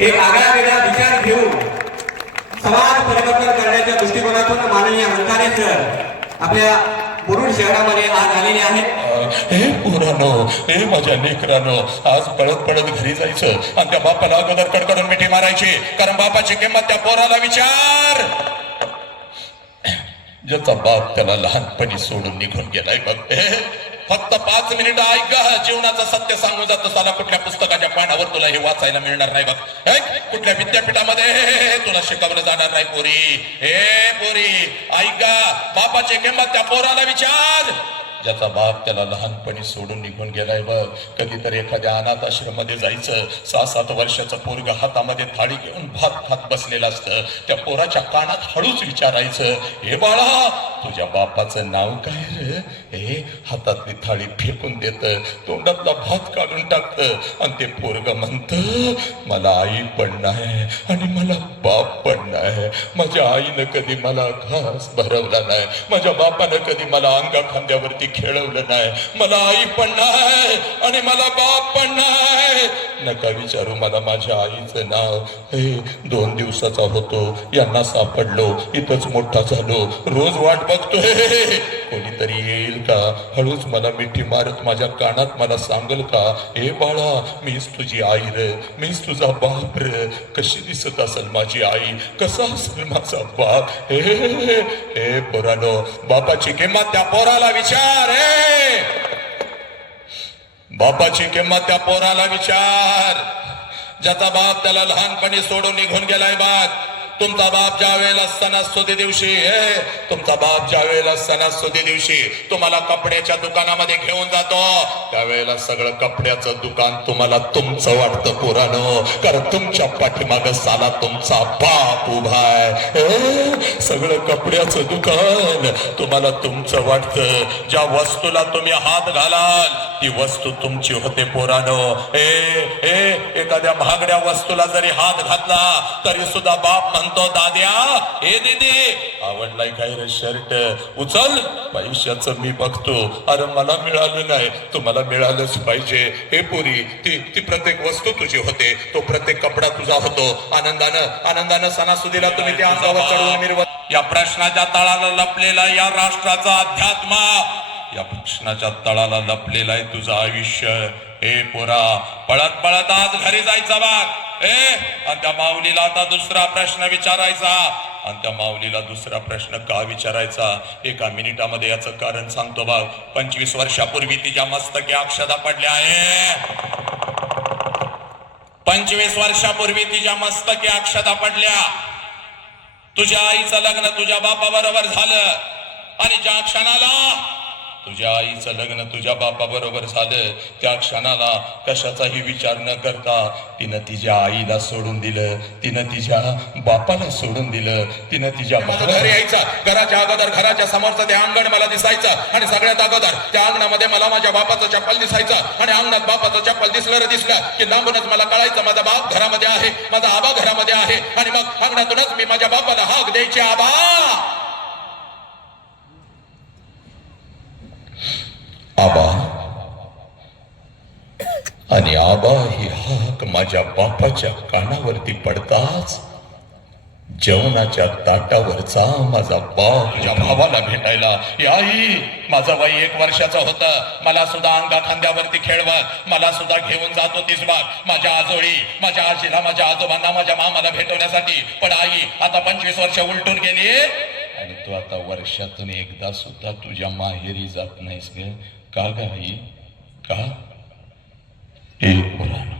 एक आगळा वेगळा विचार घेऊन समाज परिवर्तन करण्याच्या दृष्टिकोनातून माननीय हंकारे सर आपल्या मुरुड शहरामध्ये आज आलेले आहेत. हे पोरानो हे माझ्या लेकरानो आज पळत पळत घरी जायचं आणि त्या बापाला अगोदर कडकडून मिठी मारायची. कारण बापाची किंमत त्या पोराला विचार! ज्याचा बाप त्याला लहानपणी सोडून निघून गेलाय बघ. हे, फक्त पाच मिनिटं ऐक जीवनाचं सत्य सांगून जात. साला कुठल्या पुस्तकाच्या पानावर तुला हे वाचायला मिळणार नाही बघ. कुठल्या विद्यापीठामध्ये? हे, तुला शिकवलं जाणार नाही पोरी. हे पोरी ऐका बापाचे किंमत त्या पोराला विचार. ज्याचा बाप त्याला लहानपणी सोडून निघून गेलाय बघ. कधीतरी एखाद्या अनाथ आश्रममध्ये जायचं. सहा सात वर्षाचं पोरग हातामध्ये थाळी घेऊन भात खात बसलेलं असतं. त्या पोराच्या कानात हळूच विचारायचं हे बाळा तुझ्या बापाचं नाव काय रे? हे हातातली थाळी फेकून देत तोंडातला भात काढून टाकत. आणि ते पोरग म्हणत मला आई पण नाही आणि मला बाप पण नाही. माझ्या आईनं कधी मला घास भरवला नाही. माझ्या बापानं कधी मला अंगा खांद्यावरती खेळवलं नाही. मला आई पण नाही आणि मला बाप पण नाही. नका विचारू मला माझ्या आईचं नाव. हे दोन दिवसाचा होतो. यांना सापडलो. इथंच मोठा झालो. रोज वाट बघतोय कोणीतरी येईल का? हळूच मला मिठी मारत माझ्या कानात मला सांगल का? हे बाळा मीच तुझी आई रे. मीच तुझा बाप रे. कशी दिसत असेल माझी आई? कसा असेल माझा बाप? हे हे पोरानो बापाची किंमत त्या पोराला विचार हे. बापाची किंमत त्या पोराला विचार. ज्याचा बाप त्याला लहानपणी सोडून निघून गेलाय बाप तुमचा बाप ज्या वेळेला सणासुदी दिवशी हे तुमचा बाप ज्या वेळेला सणासुदी दिवशी तुम्हाला कपड्याच्या दुकानामध्ये घेऊन जातो त्यावेळेला सगळं कपड्याचं दुकान तुम्हाला तुमचं वाटतं पुराण. कारण तुमच्या पाठीमाग साला तुमचा बाप उभा आहे. सगळं कपड्याचं दुकान. तुम्हाला तुमचं वाटतं ज्या वस्तूला तुम्ही हात घालाल ती वस्तू तुमची होते पोरानो. ए ए एखाद्या महागड्या वस्तूला जरी हात घातला तरी सुद्धा बाप म्हणतो दाद्या ए दिदी आवडलाय काय रे शर्ट? उचल पैशाचं मी बघतो. अरे मला मिळालं नाही. तुम्हाला मिळालंच पाहिजे. हे पुरी ती ती प्रत्येक वस्तू तुझी होते. तो प्रत्येक कपडा तुझा होतो. आनंदानं आनंदानं सणासुदीला तुम्ही त्या अंगावर चढवून मिरवत या प्रश्नाच्या तळाला लपलेला या राष्ट्राचा अध्यात्म या प्रश्नाच्या तळाला लपलेलं आहे तुझं आयुष्य. हे पोरा पळत पळत आज घरी जायचा बाग ए आणि त्या माऊलीला आता दुसरा प्रश्न विचारायचा. आणि त्या माऊलीला दुसरा प्रश्न का विचारायचा? एका मिनिटामध्ये याचं कारण सांगतो बाग पंचवीस वर्षापूर्वी तिच्या मस्तकी अक्षदा पडल्या. आहे पंचवीस वर्षापूर्वी तिच्या मस्तकी अक्षता पडल्या. तुझ्या आईचं लग्न तुझ्या बापाबरोबर झालं. आणि ज्या क्षणाला तुझ्या आईचं लग्न तुझ्या बापाबरोबर झालं. त्या क्षणाला कशाचाही विचार न करता तिनं तिच्या आईला सोडून दिलं. तिनं तिच्या बापाला सोडून दिलं. तिनं तिच्या घरी यायचा. घराच्या अगोदर घराच्या समोरचं ते अंगण मला दिसायचं. आणि सगळ्यात अगोदर त्या अंगणामध्ये मला माझ्या बापाचं चप्पल दिसायचं. आणि अंगणात बापाचं चप्पल दिसलं दिसलं की लांबूनच मला कळायचं माझा बाप घरामध्ये आहे. माझा आबा घरामध्ये आहे. आणि मग अंगणातूनच मी माझ्या बापाला हाक द्यायचे. आबा! आबा. आणि आबा ही हाक माझ्या बापाच्या कानावरती पडताच जेवणाच्या ताटावरचा माझा बाप तुझ्या भावाला भेटायला. आई माझा वय एक वर्षाचा होता. मला सुद्धा अंगा खांद्यावरती खेळवत. मला सुद्धा घेऊन जात होतीस बाग माझ्या आजोळी माझ्या आजीला माझ्या आजोबांना माझ्या मामाला भेटवण्यासाठी. पण आई आता पंचवीस वर्ष उलटून गेली. तू आता वर्षातून एकदा सुद्धा तुझ्या माहेरी जात नाहीस ग. का गाई का? एक पुराण.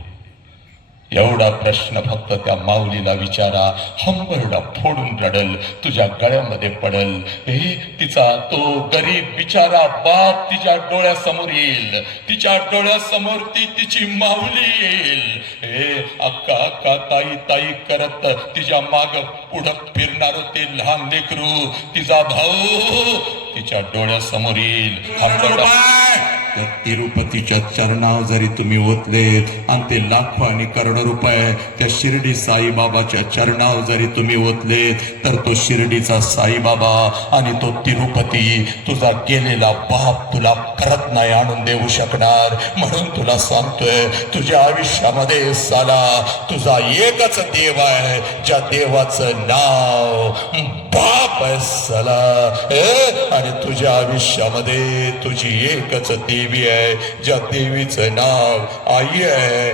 एवढा प्रश्न फक्त त्या माऊलीला विचारा. हंबरडा फोडून रडल तुझ्या गळ्यामध्ये पडल. हे तिचा तो गरीब बिचारा बाप तिच्या डोळ्यासमोर येईल. तिच्या डोळ्यासमोर ती तिची माऊली येईल. हे अक्का अक्का ताई ताई करत तिच्या माग पुढत फिरणार ते लहान लेकरू तिचा भाऊ तिच्या डोळ्यासमोर येईल. हंबरडा! त्या तिरुपतीच्या चरणावर जरी तुम्ही ओतलेत आणि ते लाखो आणि करोडो रुपये त्या शिर्डी साईबाबाच्या चरणावर जरी तुम्ही ओतलेत तर तो शिर्डीचा साईबाबा आणि तो तिरुपती तुझा केलेला बाप तुला परत नाही आणून देऊ शकणार. म्हणून तुला सांगतोय तुझ्या आयुष्यामध्ये साला तुझा एकच देव आहे ज्या देवाचं नाव बाप आहे साला. आणि तुझ्या आयुष्यामध्ये तुझी एकच देव देवी आहे ज्या देवीचं नाव आई आहे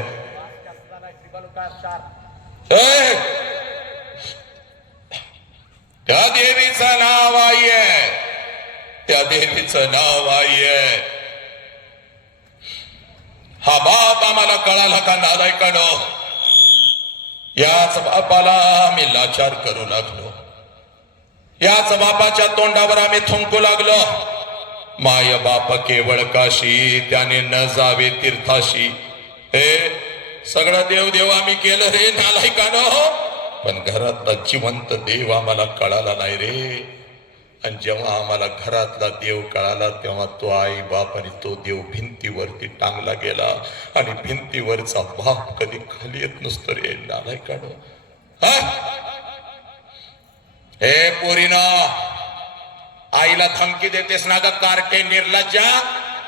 त्या देवीचं नाव आई आहे त्या देवीचं नाव आई आहे हा। बाप आम्हाला कळाला का नालायकानो याच बापाला आम्ही लाचार करू लागलो। याच बापाच्या तोंडावर आम्ही थुंकू लागलो। माय बाप केवळ काशी त्याने न जावे तीर्थाशी. हे सगळं देव देव आम्ही केलं रे नालायकानो. पण घरातला जिवंत देव आम्हाला कळाला नाही रे. आणि जेव्हा आम्हाला घरातला देव कळाला तेव्हा तो आई बाप आणि तो देव भिंतीवरती टांगला गेला. आणि भिंतीवरचा बाप कधी खाली येत नसतो रे नालाय काढ हे पोरीना आईला धमकी देतेस ना ग कार्टे निर्लज्जा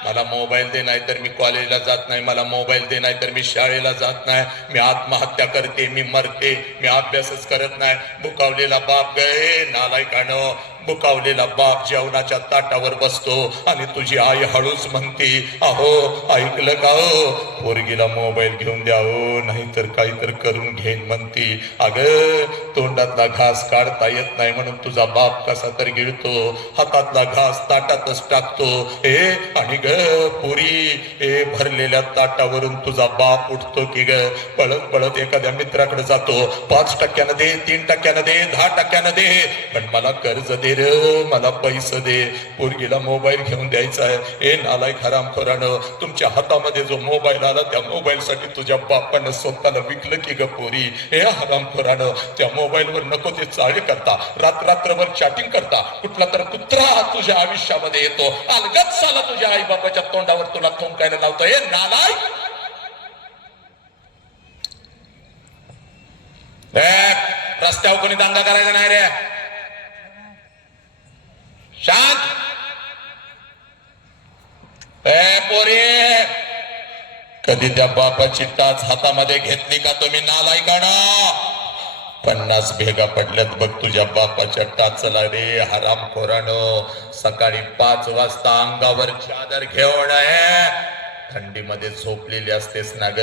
मला मोबाईल दे नाही तर मी कॉलेजला जात नाही. मला मोबाईल दे नाही तर मी शाळेला जात नाही. मी आत्महत्या करते मी मरते. मी अभ्यासच करत नाही. बुकावलेला बाप गे नालायकानं बुकावलेला बाप जेवणाच्या ताटावर बसतो आणि तुझी आई हळूच म्हणते अहो ऐकलं का हो? पोरगीला मोबाईल घेऊन द्यावं हो, नाहीतर काहीतर करून घेईन म्हणते. अग तोंडातला घास काढता येत नाही म्हणून तुझा बाप कसा तर गिळतो. हातातला घास ताटातच टाकतो. ए आणि ग पुरी. ए भरलेल्या ताटावरून तुझा बाप उठतो की ग. पळत पळत एखाद्या मित्राकडे जातो. पाच टक्क्यानं दे तीन टक्क्यानं दे दहा टक्क्यानं दे. पण मला कर्ज दे रे हो, मला पैसे दे. पोरगीला मोबाईल घेऊन द्यायचा आहे. ए नालाय हरामखोरानं तुमच्या हातामध्ये जो मोबाईल आला त्या मोबाईल साठी तुझ्या बापानं स्वतःला विकलं की ग पोरी. हे हरामखोरानं त्या मोबाईल मोबाईलवर नको ते चाळी करता. रात रात्रभर चॅटिंग करता. कुठला तर कुत्रा तुझ्या आयुष्यामध्ये येतो. अलगत साला तुझ्या आई बाबाच्या तोंडावर तुला थोंकायला लावतो. हे नालाय! रस्त्यावर कोणी दंगा करायचा नाही रे. शांत. ए पोरी. कधी त्या बापाची टाच हातामध्ये घेतली का तुम्ही नालायकाना पन्नास भेगा पडल्यात बघ तुझ्या बापाच्या टाचला रे हराम खोरानं. सकाळी पाच वाजता अंगावर चादर घेऊन थंडीमध्ये झोपलेली असतेस ना ग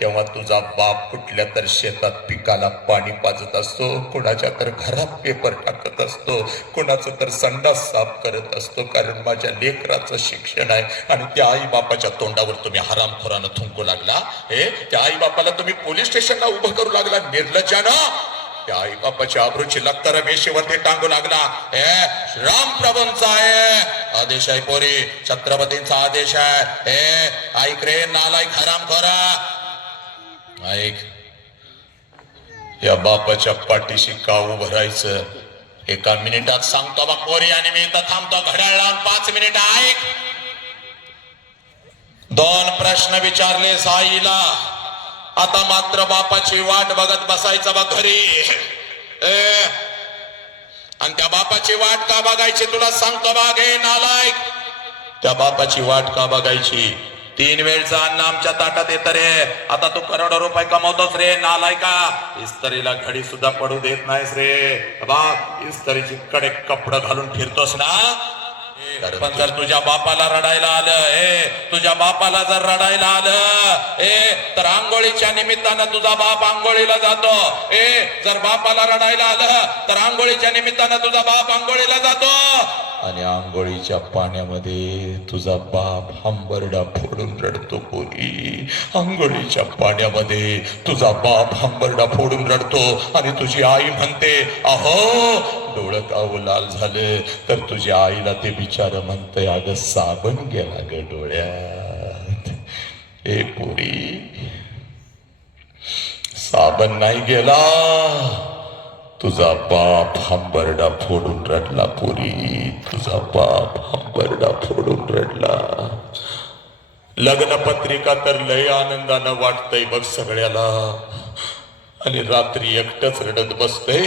तेव्हा तुझा बाप कुठल्या तर शेतात पिकाला पाणी पाजत असतो कुणाच्या तर घरात पेपर टाकत असतो कुणाचं तर संडास साफ करत असतो कारण माझ्या लेकराचं शिक्षण आहे आणि त्या आई बापाच्या तोंडावर तुम्ही हरामखोरानं थुंकू लागला. हे त्या आई बापाला तुम्ही पोलीस स्टेशनला उभं करू लागला निर्लज्जानं. त्या आई बापाच्या आबरूची लक्तर वेशीवरती टांगू लागला. हे रामप्रभूंचा आहे आदेश आहे पोरी छत्रपतींचा आदेश आहे. हे ऐक रे नालायक हराम खोरा. ऐक या बापाच्या पाठीशी का उभं राहायचं? एका मिनिटात सांगतो बा पोरी आणि मी इथं थांबतो. घड्याळ लावून पाच मिनिट ऐक. दोन प्रश्न विचारले साईला आता मात्र बापाची वाट बघत बसायचं बघ घरी. आणि त्या बापाची वाट का बघायची तुला सांगतो बाग हे नालायक. त्या बापाची वाट का बघायची? तीन वेळचा अन्न आमच्या ताटात येत रे. आता तू करोडो रुपये कमवतोस रे नालायका. इस्तरीला घडी सुद्धा पडू देत नाहीस रे. बा इस्तरीची कडे कपडं घालून फिरतोस ना? पण जर तुझ्या बापाला रडायला आलं ए तुझ्या बापाला जर रडायला आलं ए तर आंघोळीच्या निमित्तानं तुझा बाप आंघोळीला जातो. ए जर बापाला रडायला आलं तर आंघोळीच्या निमित्तानं तुझा बाप आंघोळीला जातो. आणि आंघोळीच्या पाण्यामध्ये तुझा बाप हंबरडा फोडून रडतो पोरी. आंघोळीच्या पाण्यामध्ये तुझा बाप हंबरडा फोडून रडतो. आणि तुझी आई म्हणते अहो डोळं काव लाल झालं तर तुझ्या आईला ते बिचार म्हणतंय अगं साबण गेला ग डोळ्या ए पुरी साबण नाही गेला. तुझा बाप हंबरडा फोडून रडला पुरी. तुझा बाप हंबरडा फोडून रडला. लग्न पत्रिका तर लय आनंदानं वाटतंय बघ सगळ्याला. आणि रात्री एकटच रडत बसते.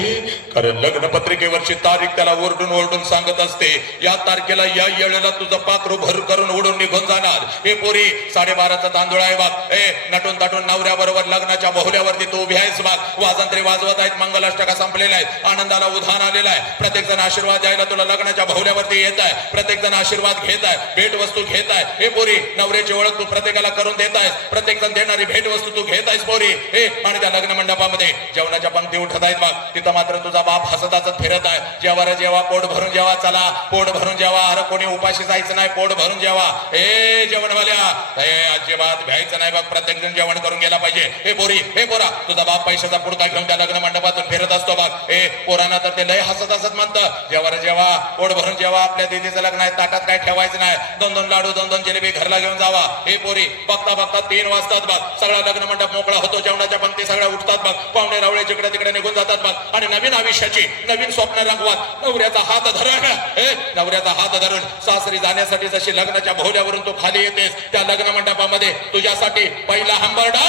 कारण लग्न पत्रिकेवरची तारीख त्याला ओरडून ओरडून सांगत असते. या तारखेला या येळेला तुझं पाखरू भर करून उडून निघून जाणार. हे पोरी साडेबाराचा तांदूळ आहे बाग ए नटून ताटून नवऱ्याबरोबर लग्नाच्या बहुल्यावरती तू उभी आहेस बाग वाजंत्री वाजवत आहेत मंगलाष्टका संपलेल्या आहेत. आनंदाला उधाण आलेला आहे. प्रत्येक जण आशीर्वाद द्यायला तुला लग्नाच्या बहुल्यावरती येत आहे. प्रत्येक जण आशीर्वाद घेत आहे. भेट वस्तू घेत आहे. हे पोरी नवऱ्याची ओळख तू प्रत्येकाला करून देत आहेस. प्रत्येक जण देणारी भेट वस्तू तू घेत आहेस पोरी. हे आणि त्या लग्न मंडपामध्ये जेवणाच्या पंक्ती उठत आहेत बघ. तिथं मात्र तुझा बाप हसत हसत फिरत आहे. जेव्हा जेव्हा पोट भरून जेव्हा चला. पोट भरून जेव्हा अरे कोणी उपाशी जायचं नाही पोट भरून जेव्हा हे जेवणवाल्या. हे अजिबात भ्यायचं नाही बघ. प्रत्येक जण जेवण करून गेला पाहिजे. हे पोरी. हे पोरा. तुझा बाप पैशाचा पुरता घेऊन त्या लग्न मंडपातून फिरत असतो बघ. हे पोरांना तर ते लय हसत हसत म्हणतं. जेव्हा जेव्हा पोट भरून जेव्हा आपल्या दिदीचं लग्न आहे ताटात काय ठेवायचं नाही. दोन दोन लाडू दोन दोन जिलेबी घरला घेऊन जावा. हे पोरी. बघता बघता तीन वाजतात बघ. सगळा लग्न मंडप मोकळा होतो. जेवणाच्या पंक्ती सगळ्या उठतात बघ. पाहुणे रावळे जिकडे तिकडे निघून जातात बघ. आणि नवीन आयुष्याची नवीन स्वप्न रंगवात. नवऱ्याचा हात धरण. हे नवऱ्याचा हात धरून सासरी जाण्यासाठी जशी लग्नाच्या भोवल्यावरून तू खाली येतेस त्या लग्न मंडपामध्ये तुझ्यासाठी पहिला हंबरडा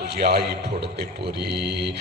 तुझी आई फोडते पुरी.